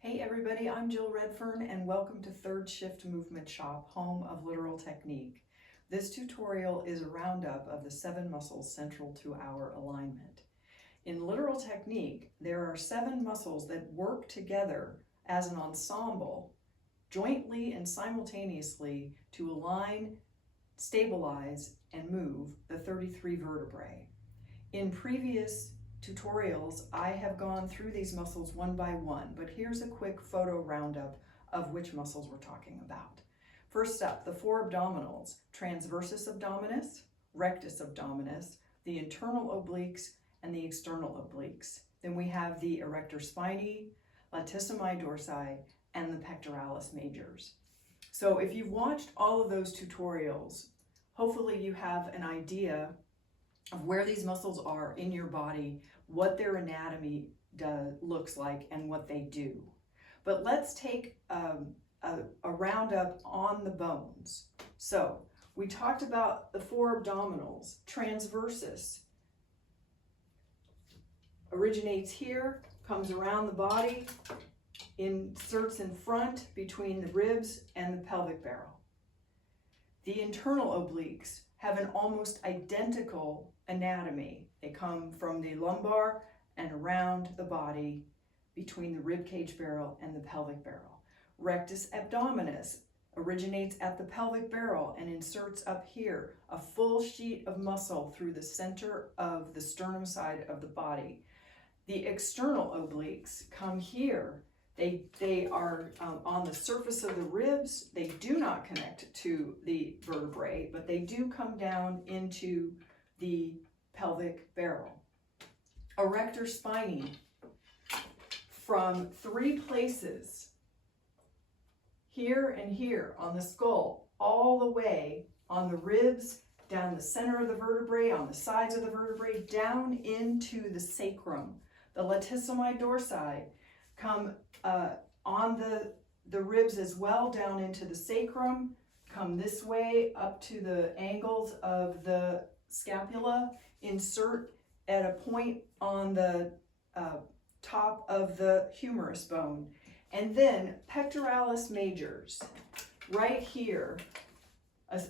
Hey everybody, I'm Jill Redfern and welcome to Third Shift Movement Shop, home of Literal Technique. This tutorial is a roundup of the 7 muscles central to our alignment. In Literal Technique, there are 7 muscles that work together as an ensemble, jointly and simultaneously to align, stabilize, and move the 33 vertebrae. In previous tutorials, I have gone through these muscles one by one, but here's a quick photo roundup of which muscles we're talking about. First up, the 4 abdominals, Transversus Abdominis, Rectus Abdominis, the Internal Obliques, and the External Obliques. Then we have the Erector Spinae, Latissimus dorsi, and the Pec Majors. So if you've watched all of those tutorials, hopefully you have an idea of where these muscles are in your body, what their anatomy looks like, and what they do. But let's take a roundup on the bones. So we talked about the 4 abdominals. Transversus originates here, comes around the body, inserts in front between the ribs and the pelvic barrel. The internal obliques have an almost identical anatomy. They come from the lumbar and around the body between the rib cage barrel and the pelvic barrel. Rectus abdominis originates at the pelvic barrel and inserts up here, a full sheet of muscle through the center of the sternum side of the body. The external obliques come here. They are on the surface of the ribs. They do not connect to the vertebrae, but they do come down into the pelvic barrel. Erector Spinae, from 3 places, here and here on the skull, all the way on the ribs, down the center of the vertebrae, on the sides of the vertebrae, down into the sacrum. The Latissimus dorsi come on the ribs as well, down into the sacrum, come this way up to the angles of the scapula, insert at a point on the top of the humerus bone. And then Pec Majors, right here,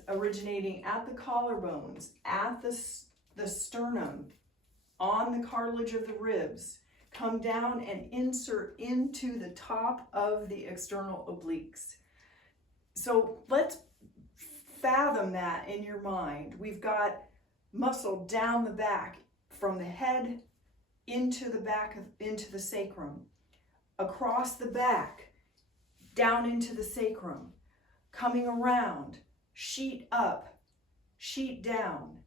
originating at the collarbones, at the sternum, on the cartilage of the ribs, come down and insert into the top of the external obliques. So let's fathom that in your mind. We've got muscle down the back, from the head into the back, into the sacrum, across the back, down into the sacrum, coming around, sheet up, sheet down,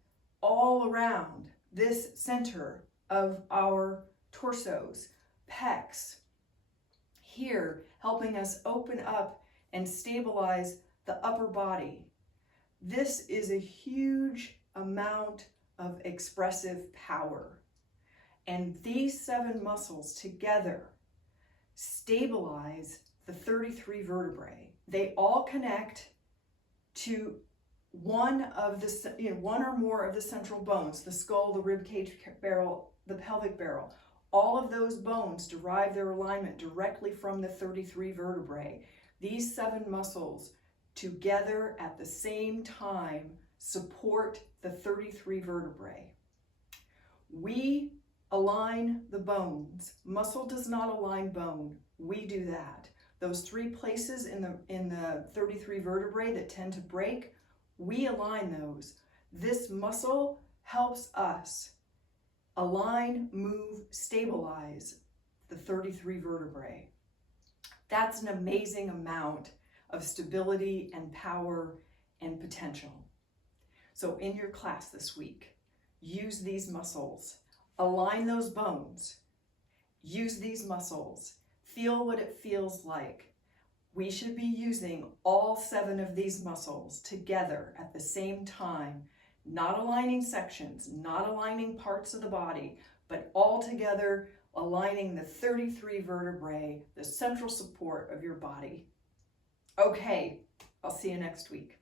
all around this center of our torsos, pecs, here helping us open up and stabilize the upper body. This is a huge amount of expressive power. And these 7 muscles together stabilize the 33 vertebrae. They all connect to one or more of the central bones, the skull, the rib cage barrel, the pelvic barrel. All of those bones derive their alignment directly from the 33 vertebrae. These 7 muscles together at the same time support the 33 vertebrae. We align the bones. Muscle does not align bone. We do that. Those 3 places in the 33 vertebrae that tend to break, we align those. This muscle helps us align, move, stabilize the 33 vertebrae. That's an amazing amount of stability and power and potential. So in your class this week, use these muscles, align those bones, use these muscles, feel what it feels like. We should be using all 7 of these muscles together at the same time, not aligning sections, not aligning parts of the body, but all together aligning the 33 vertebrae, the central support of your body. Okay, I'll see you next week.